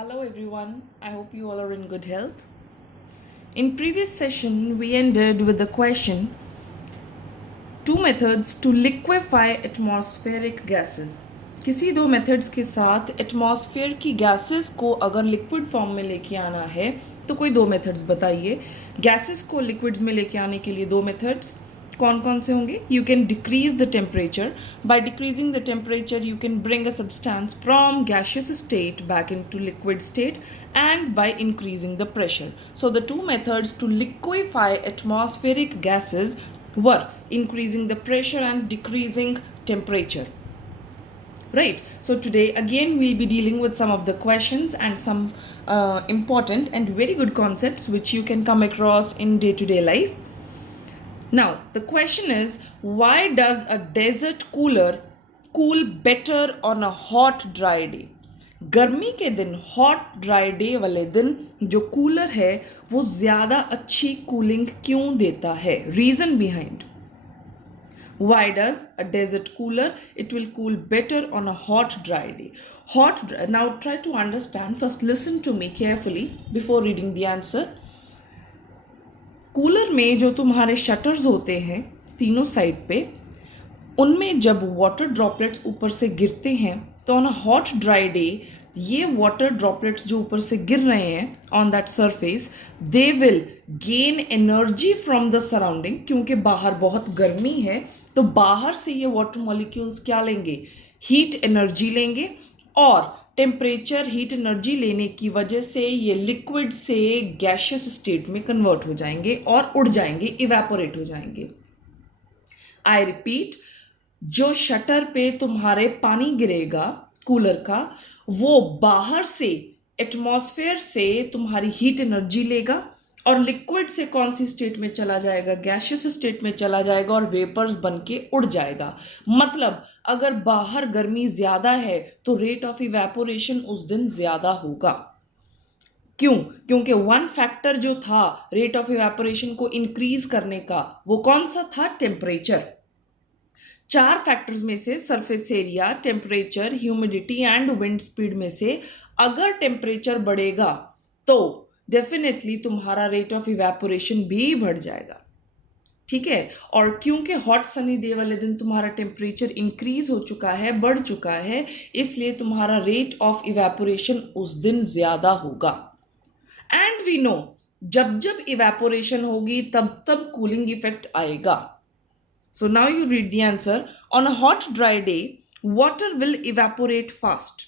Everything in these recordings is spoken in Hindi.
Hello everyone, I hope you all are in good health. In previous session we ended with the question two methods to liquefy atmospheric gases. किसी दो मेथड्स के साथ एटमॉस्फेयर की गैसेस को अगर लिक्विड फॉर्म में लेके आना है तो कोई दो मेथड्स बताइए. गैसेस को लिक्विड्स में लेके आने के लिए दो मेथड्स कौन कौन से होंगे? You can decrease the temperature. By decreasing the temperature you can bring a substance from gaseous state back into liquid state, and by increasing the pressure. So the two methods to liquefy atmospheric gases were increasing the pressure and decreasing temperature. Right, so today again we'll be dealing with some of the questions and some important and very good concepts which you can come across in day-to-day life. Now the question is, why does a desert cooler cool better on a hot dry day? गर्मी के दिन हॉट ड्राई डे वाले दिन जो कूलर है वो ज़्यादा अच्छी कूलिंग क्यों देता है? Reason behind. Why does a desert cooler it will cool better on a hot dry day? Now try to understand. First listen to me carefully before reading the answer. Cooler में जो तुम्हारे शटर्स होते हैं तीनों साइड पे, उनमें जब वाटर ड्रॉपलेट्स ऊपर से गिरते हैं तो on a hot dry day ये वाटर ड्रॉपलेट्स जो ऊपर से गिर रहे हैं on that surface, they will gain energy from the surrounding. क्योंकि बाहर बहुत गर्मी है तो बाहर से ये वाटर मॉलिक्यूल्स क्या लेंगे? हीट एनर्जी लेंगे, और टेम्परेचर हीट एनर्जी लेने की वजह से ये लिक्विड से गैशियस स्टेट में कन्वर्ट हो जाएंगे और उड़ जाएंगे, इवेपोरेट हो जाएंगे. आई रिपीट, जो शटर पे तुम्हारे पानी गिरेगा कूलर का, वो बाहर से एटमॉस्फेयर से तुम्हारी हीट एनर्जी लेगा और लिक्विड से कौन सी स्टेट में चला जाएगा? गैशियस स्टेट में चला जाएगा और वेपर्स बन के उड़ जाएगा. मतलब अगर बाहर गर्मी ज्यादा है तो रेट ऑफ इवेपोरेशन उस दिन ज्यादा होगा. क्यों? क्योंकि वन फैक्टर जो था रेट ऑफ इवेपोरेशन को इंक्रीज करने का, वो कौन सा था? टेम्परेचर. चार फैक्टर्स में से surface area, temperature, humidity and wind speed में से अगर टेम्परेचर बढ़ेगा तो डेफिनेटली तुम्हारा रेट ऑफ इवेपोरेशन भी बढ़ जाएगा. ठीक है, और क्योंकि हॉट सनी डे वाले दिन तुम्हारा टेम्परेचर इंक्रीज हो चुका है, बढ़ चुका है, इसलिए तुम्हारा रेट ऑफ इवेपोरेशन उस दिन ज्यादा होगा. एंड वी नो जब जब इवेपोरेशन होगी तब तब कूलिंग इफेक्ट आएगा. So now you read the answer. On a hot dry day, water will evaporate fast.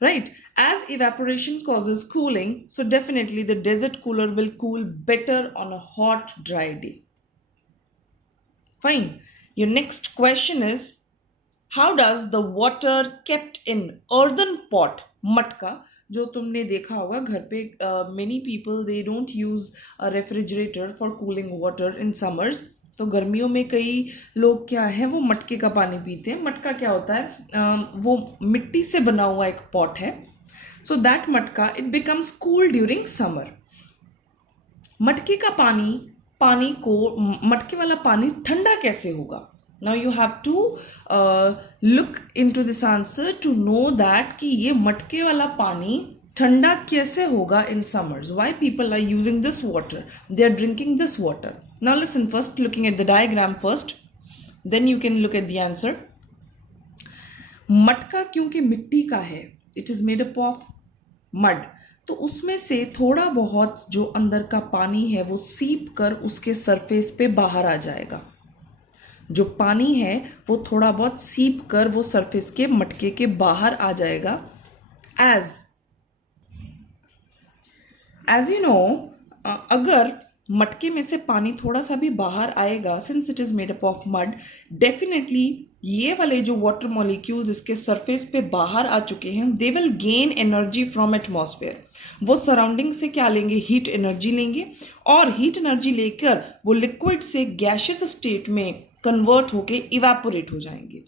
Right? As evaporation causes cooling, so definitely the desert cooler will cool better on a hot dry day. Fine. Your next question is, how does the water kept in earthen pot, मटका, जो तुमने देखा होगा घर पे, many people they don't use a refrigerator for cooling water in summers. तो गर्मियों में कई लोग क्या है, वो मटके का पानी पीते हैं. मटका क्या होता है? वो मिट्टी से बना हुआ एक पॉट है. सो दैट मटका it becomes cool during summer. मटके का पानी को, मटके वाला पानी ठंडा कैसे होगा? Now you have to look into this answer to know that कि ये मटके वाला पानी ठंडा कैसे होगा in summers. Why people are using this water? They are drinking this water. Now listen first, looking at the diagram first, then you can look at the answer. मटका क्योंकि मिट्टी का है, it is made up of mud, तो उसमें से थोड़ा बहुत जो अंदर का पानी है वो सीप कर उसके सरफेस पे बाहर आ जाएगा. जो पानी है वो थोड़ा बहुत सीप कर वो सरफेस के मटके के बाहर आ जाएगा. As you know, अगर मटके में से पानी थोड़ा सा भी बाहर आएगा, since it is made up of mud, definitely ये वाले जो वाटर मॉलिक्यूल्स इसके सरफेस पे बाहर आ चुके हैं, they will gain energy from atmosphere. वो सराउंडिंग से क्या लेंगे? हीट एनर्जी लेंगे, और हीट एनर्जी लेकर वो लिक्विड से गैशियस स्टेट में कन्वर्ट होके इवेपोरेट हो जाएंगे.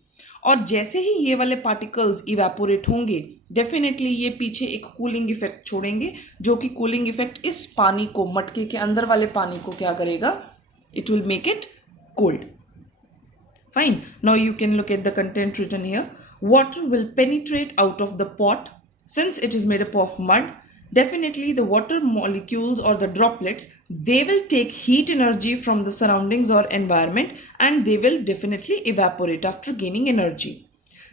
और जैसे ही ये वाले पार्टिकल्स इवेपोरेट होंगे, डेफिनेटली ये पीछे एक कूलिंग इफेक्ट छोड़ेंगे, जो कि कूलिंग इफेक्ट इस पानी को, मटके के अंदर वाले पानी को क्या करेगा? It will make it cold. Fine. Now you can look at the content written here. Water will penetrate out of the pot Since it is made up of mud, definitely the water molecules or the droplets, they will take heat energy from the surroundings or environment and they will definitely evaporate after gaining energy.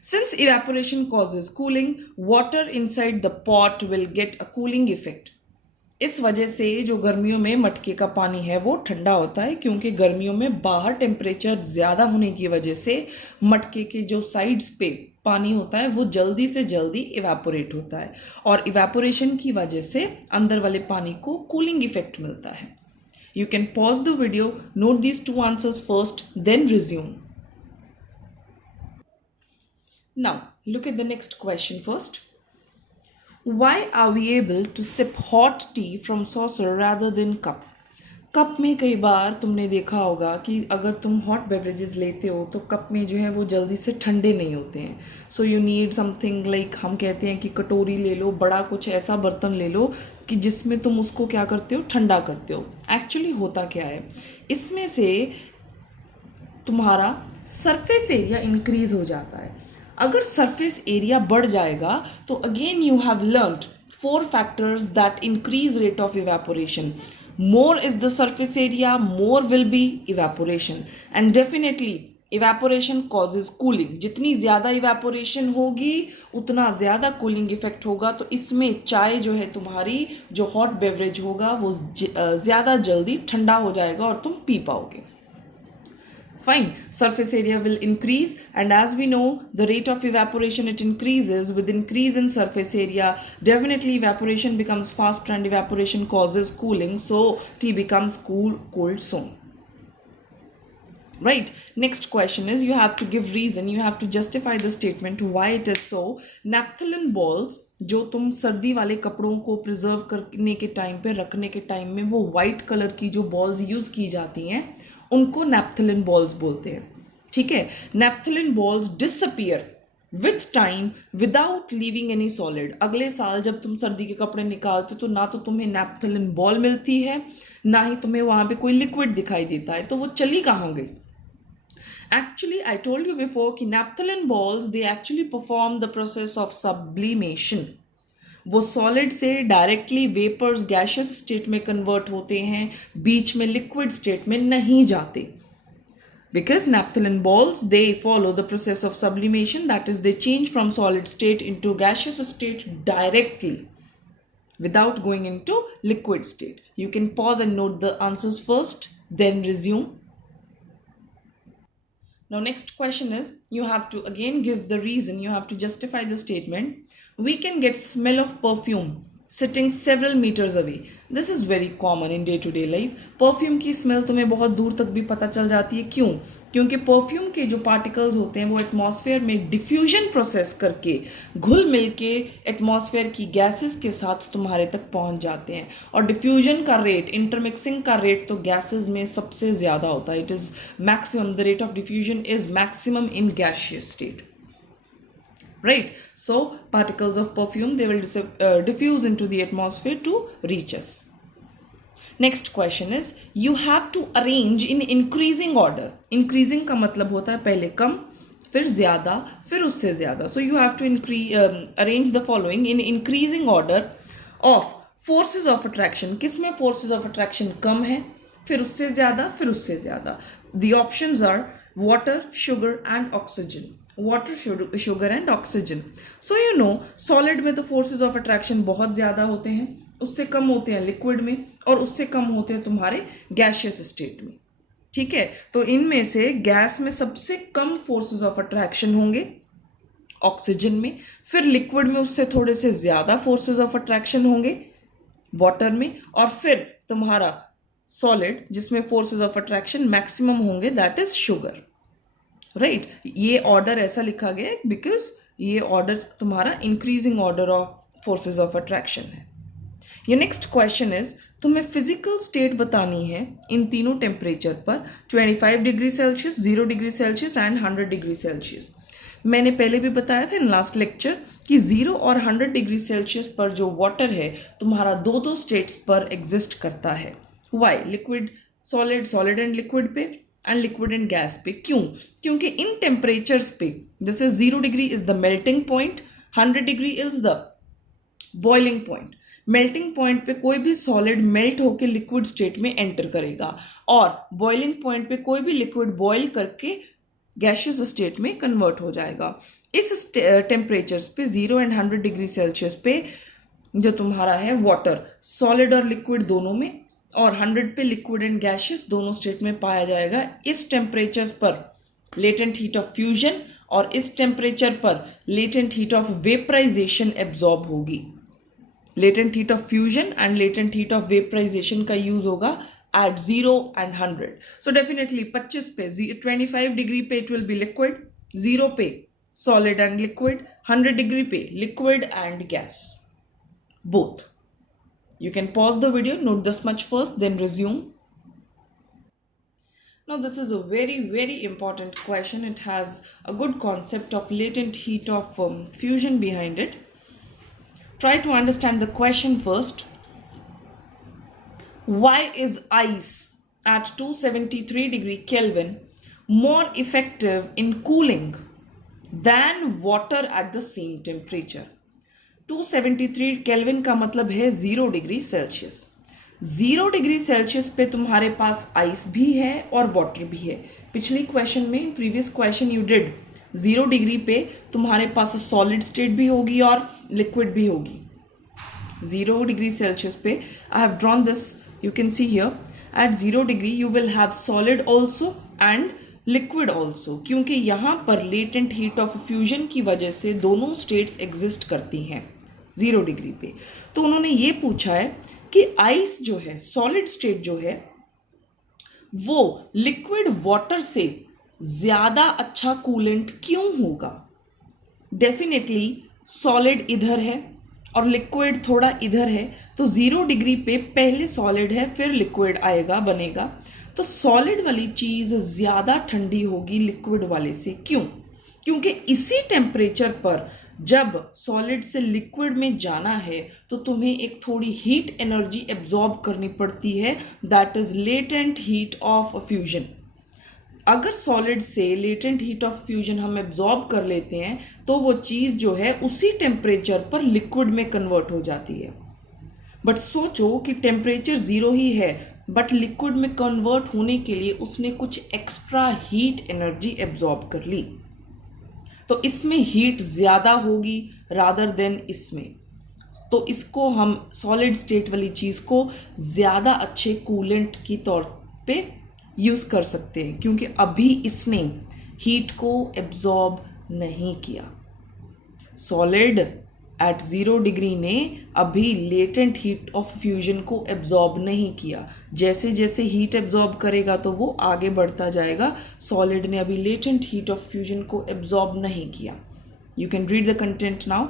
Since evaporation causes cooling, water inside the pot will get a cooling effect. इस वजह से जो गर्मियों में मटके का पानी है वो ठंडा होता है, क्योंकि गर्मियों में बाहर टेम्परेचर ज़्यादा होने की वजह से मटके के जो साइड्स पे पानी होता है वो जल्दी से जल्दी इवेपोरेट होता है और इवेपोरेशन की वजह से अंदर वाले पानी को कूलिंग इफेक्ट मिलता है. You can pause the video, note these 2 answers first, then resume. Now look at the next question first. Why are we able to sip hot tea from saucer rather than cup? Cup में कई बार तुमने देखा होगा कि अगर तुम हॉट बेवरेजेस लेते हो तो कप में जो है वो जल्दी से ठंडे नहीं होते हैं. So you need something like, हम कहते हैं कि कटोरी ले लो, बड़ा कुछ ऐसा बर्तन ले लो कि जिसमें तुम उसको क्या करते हो, ठंडा करते हो. एक्चुअली होता क्या है, इसमें से तुम्हारा सरफेस एरिया इंक्रीज हो जाता है. अगर सरफेस एरिया बढ़ जाएगा तो again you have learned 4 factors that increase rate of evaporation. More is the surface area, more will be evaporation, and definitely evaporation causes cooling. जितनी ज्यादा इवेपोरेशन होगी उतना ज्यादा कूलिंग इफेक्ट होगा. तो इसमें चाय जो है तुम्हारी, जो हॉट बेवरेज होगा वो ज्यादा जल्दी ठंडा हो जाएगा और तुम पी पाओगे. Fine, surface area will increase, and as we know the rate of evaporation, it increases. With increase in surface area, definitely evaporation becomes faster and evaporation causes cooling, so tea becomes cold soon. Right, next question is, you have to give reason, you have to justify the statement why it is so. Naphthalene balls जो तुम सर्दी वाले कपड़ों को प्रिजर्व करने के टाइम पे, रखने के टाइम में वो वाइट कलर की जो बॉल्स यूज की जाती हैं उनको नैप्थलिन बॉल्स बोलते हैं. ठीक है, naphthalene balls disappear with time without leaving any solid. अगले साल जब तुम सर्दी के कपड़े निकालते हो तो ना तो तुम्हें नैप्थलिन बॉल मिलती है, ना ही तुम्हें वहां पे कोई लिक्विड दिखाई देता है. तो वो चली कहाँ गई? Actually, I told you before कि naphthalene balls they actually perform the process of sublimation. वो सॉलिड से डायरेक्टली वेपर्स गैशियस स्टेट में कन्वर्ट होते हैं, बीच में लिक्विड स्टेट में नहीं जाते. Because naphthalene balls they follow the process of sublimation, that is they change from solid state into gaseous state directly without going into liquid state. You can pause and note the answers first, then resume. Now next question is, you have to again give the reason, you have to justify the statement. We can get smell of perfume sitting several meters away. This is very common in day to day life. Perfume की स्मेल तुम्हें बहुत दूर तक भी पता चल जाती है. क्यों? क्योंकि परफ्यूम के जो पार्टिकल्स होते हैं वो एटमॉस्फेयर में डिफ्यूजन प्रोसेस करके घुल मिल के एटमॉस्फेयर की गैसेस के साथ तुम्हारे तक पहुंच जाते हैं. और डिफ्यूजन का रेट, इंटरमिक्सिंग का रेट तो गैसेस में सबसे ज्यादा होता है. It is maximum, the rate of diffusion is maximum in gaseous state. Right, so particles of perfume they will diffuse into the atmosphere to reach us. Next question is, you have to arrange in increasing order. Increasing का मतलब होता है पहले कम, फिर ज्यादा, फिर उससे ज्यादा. So you have to arrange the following in increasing order of forces of attraction. किसमें forces of attraction कम है, फिर उससे ज्यादा, फिर उससे ज्यादा. The options are water, sugar and oxygen. Water, sugar and oxygen. So you know solid में तो forces of attraction बहुत ज्यादा होते हैं, उससे कम होते हैं लिक्विड में, और उससे कम होते हैं तुम्हारे गैसियस स्टेट में. ठीक है, तो इनमें से गैस में सबसे कम फोर्सेस ऑफ अट्रैक्शन होंगे ऑक्सीजन में, फिर लिक्विड में उससे थोड़े से ज्यादा फोर्सेस ऑफ अट्रैक्शन होंगे वाटर में, और फिर तुम्हारा सॉलिड जिसमें फोर्सेस ऑफ अट्रैक्शन मैक्सिमम होंगे, दैट इज शुगर. राइट, ये ऑर्डर ऐसा लिखा गया है बिकॉज ये ऑर्डर तुम्हारा increasing order of forces of attraction है. ये नेक्स्ट क्वेश्चन इज, तुम्हें फिजिकल स्टेट बतानी है इन तीनों टेम्परेचर पर, 25 degree Celsius, 0 degree Celsius and 100 degree Celsius. मैंने पहले भी बताया था इन लास्ट लेक्चर कि 0 और 100 डिग्री सेल्सियस पर जो वाटर है तुम्हारा दो स्टेट्स पर एग्जिस्ट करता है. Why? Liquid solid, solid and liquid पे, एंड लिक्विड एंड गैस पे. क्यों? क्योंकि इन टेम्परेचर्स पे जैसे 0 degree is the melting point, 100 degree is the boiling point, melting point पे कोई भी सॉलिड मेल्ट होकर लिक्विड स्टेट में एंटर करेगा और बॉइलिंग पॉइंट पे कोई भी लिक्विड बॉइल करके गैशियस स्टेट में कन्वर्ट हो जाएगा। इस टेम्परेचर्स पे 0 एंड 100 डिग्री सेल्सियस पे जो तुम्हारा है वाटर सॉलिड और लिक्विड दोनों में और 100 पे लिक्विड एंड गैशियस दोनों स्टेट में पाया जाएगा। इस टेम्परेचर्स पर लेटेंट हीट ऑफ फ्यूजन और इस टेम्परेचर पर latent heat of vaporisation absorb होगी। Latent heat of fusion and latent heat of vaporisation का यूज होगा at 0 and 100. So definitely 25 पे 25 डिग्री पे it will be liquid, 0 पे solid and liquid, 100 डिग्री पे liquid and gas, both. You can pause the video, note this much first, then resume. Now this is a very important question. It has a good concept of latent heat of fusion behind it. Try to understand the question first. Why is ice at 273 degree Kelvin more effective in cooling than water at the same temperature? 273 Kelvin का मतलब है 0 डिग्री सेल्सियस। 0 डिग्री सेल्सियस पे तुम्हारे पास आइस भी है और वाटर भी है। पिछली क्वेश्चन में, previous question you did, 0 degree पे तुम्हारे पास सॉलिड स्टेट भी होगी और लिक्विड भी होगी। 0 डिग्री सेल्सियस पे I have drawn this, you can see here at 0 degree you will have solid also and liquid also, क्योंकि यहाँ पर latent heat of fusion की वजह से दोनों states exist करती हैं 0 डिग्री पे। तो उन्होंने ये पूछा है कि आइस जो है, solid state जो है, वो liquid water से ज्यादा अच्छा कूलेंट क्यों होगा? डेफिनेटली सॉलिड इधर है और लिक्विड थोड़ा इधर है, तो 0 डिग्री पे पहले सॉलिड है फिर लिक्विड आएगा, बनेगा। तो सॉलिड वाली चीज ज्यादा ठंडी होगी लिक्विड वाले से। क्यों? क्योंकि इसी टेम्परेचर पर जब सॉलिड से लिक्विड में जाना है तो तुम्हें एक थोड़ी हीट एनर्जी एब्जॉर्ब करनी पड़ती है, that is latent heat of fusion. अगर सॉलिड से लेटेंट हीट ऑफ फ्यूजन हम एब्जॉर्ब कर लेते हैं तो वो चीज जो है उसी टेम्परेचर पर लिक्विड में कन्वर्ट हो जाती है। बट सोचो कि टेम्परेचर 0 ही है बट लिक्विड में कन्वर्ट होने के लिए उसने कुछ एक्स्ट्रा हीट एनर्जी एब्जॉर्ब कर ली, तो इसमें हीट ज्यादा होगी रादर देन इसमें। तो इसको हम सॉलिड स्टेट वाली चीज को ज्यादा अच्छे कूलेंट की तौर पे यूज कर सकते हैं, क्योंकि अभी इसने हीट को एब्जॉर्ब नहीं किया। सॉलिड एट 0 डिग्री ने अभी लेटेंट हीट ऑफ फ्यूजन को एब्जॉर्ब नहीं किया। जैसे जैसे हीट एब्जॉर्ब करेगा तो वो आगे बढ़ता जाएगा। सॉलिड ने अभी लेटेंट हीट ऑफ फ्यूजन को एब्जॉर्ब नहीं किया। You can read the content now.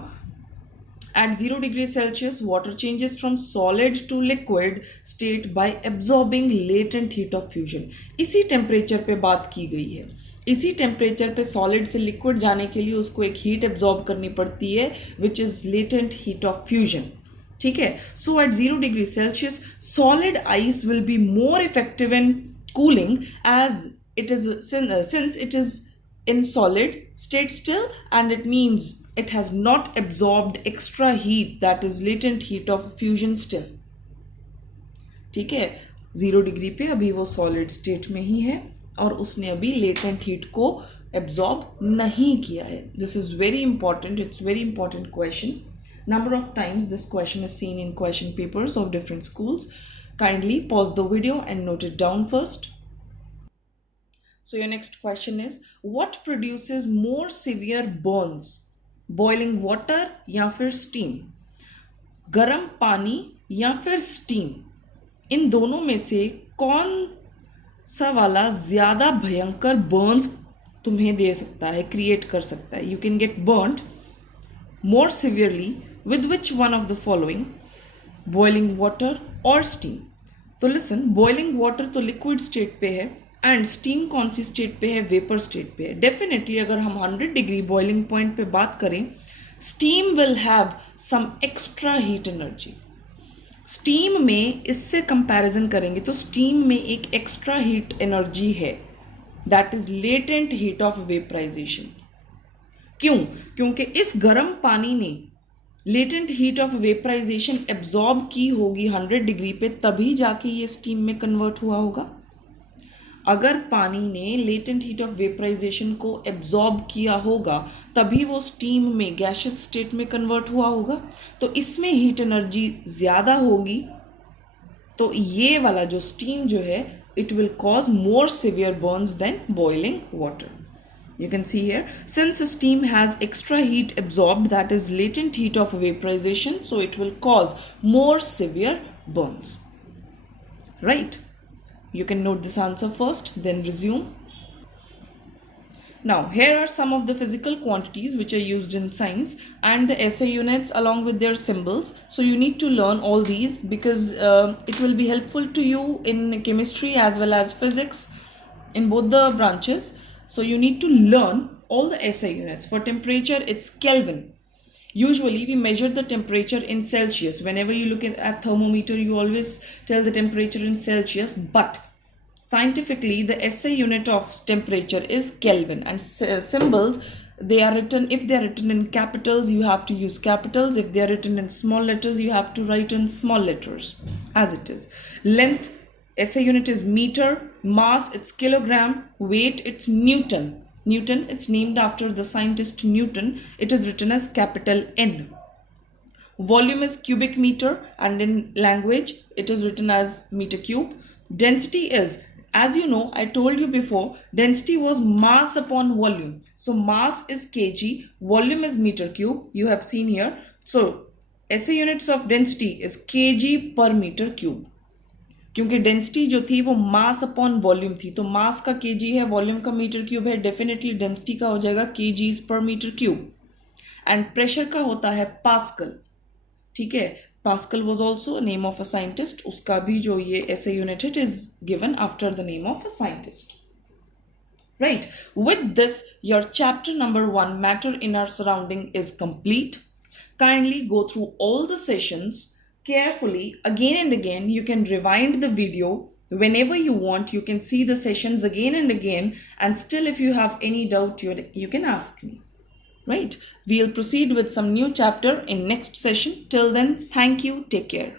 At 0 degrees Celsius, water changes from solid to liquid state by absorbing latent heat of fusion. इसी टेम्परेचर पे बात की गई है। इसी टेम्परेचर पे सॉलिड से लिक्विड जाने के लिए उसको एक हीट एब्जॉर्ब करनी पड़ती है, which is latent heat of fusion. ठीक है। So at 0 degree Celsius solid ice will be more effective in cooling as it is since it is in solid state still, and it means it has not absorbed extra heat, that is latent heat of fusion still. ठीक है। 0 डिग्री पे अभी वो सॉलिड स्टेट में ही है और उसने अभी लेटेंट हीट को एब्जॉर्ब नहीं किया है। This is very important, it's very important question. Number of times this question is seen in question papers of different schools. Kindly pause the video and note it down first. So your next question is, what produces more severe burns? Boiling water या फिर steam? गर्म पानी या फिर steam? इन दोनों में से कौन सा वाला ज्यादा भयंकर burns तुम्हें दे सकता है, क्रिएट कर सकता है? You can get burnt more severely with which one of the following? Boiling water or steam? तो listen, boiling water तो liquid state पे है एंड स्टीम कौन सी स्टेट पे है? वेपर स्टेट पे है। डेफिनेटली अगर हम 100 डिग्री बॉइलिंग पॉइंट पे बात करें, steam will have some extra heat energy. Steam में इससे कंपैरिजन करेंगे तो स्टीम में एक एक्स्ट्रा हीट एनर्जी है, that is latent heat of vaporization. क्यों? क्योंकि इस गर्म पानी ने latent heat of vaporisation absorb की होगी 100 डिग्री पे, तभी जाके ये स्टीम में कन्वर्ट हुआ होगा। अगर पानी ने लेटेंट हीट ऑफ वेपराइजेशन को एब्जॉर्ब किया होगा तभी वो स्टीम में गैशियस स्टेट में कन्वर्ट हुआ होगा, तो इसमें हीट एनर्जी ज़्यादा होगी। तो ये वाला जो स्टीम जो है, it will cause more severe burns than boiling water. You can see here, since steam has extra heat absorbed, that is latent heat of vaporization, so it will cause more severe burns. Right? You can note this answer first, then resume. Now, here are some of the physical quantities which are used in science and the SI units along with their symbols. So you need to learn all these because it will be helpful to you in chemistry as well as physics in both the branches. So you need to learn all the SI units. For temperature, it's Kelvin. Usually we measure the temperature in Celsius. Whenever you look at thermometer, you always tell the temperature in Celsius, but scientifically the SI unit of temperature is Kelvin, and symbols, they are written, if they are written in capitals you have to use capitals, if they are written in small letters you have to write in small letters as it is. Length, SI unit is meter, mass it's kilogram, weight it's Newton. Newton, it's named after the scientist Newton, it is written as capital N. Volume is cubic meter, and in language it is written as meter cube. Density is, as you know, I told you before, density was mass upon volume. So mass is kg, volume is meter cube, you have seen here. So SI units of density is kg per meter cube. क्योंकि डेंसिटी जो थी वो मास अपॉन वॉल्यूम थी, तो मास का केजी है, वॉल्यूम का मीटर क्यूब है, डेफिनेटली डेंसिटी का हो जाएगा केजीज पर मीटर क्यूब. एंड प्रेशर का होता है पास्कल. ठीक है, pascal was also name of a scientist, उसका भी जो ये ऐसे यूनिट है, it is given after the name of a scientist. Right, with this your chapter number 1, matter in our surrounding, is complete. Kindly go through all the sessions carefully again and again. You can rewind the video whenever you want. You can see the sessions again and again, and still if you have any doubt you can ask me. Right, we'll proceed with some new chapter in next session. Till then, thank you, take care.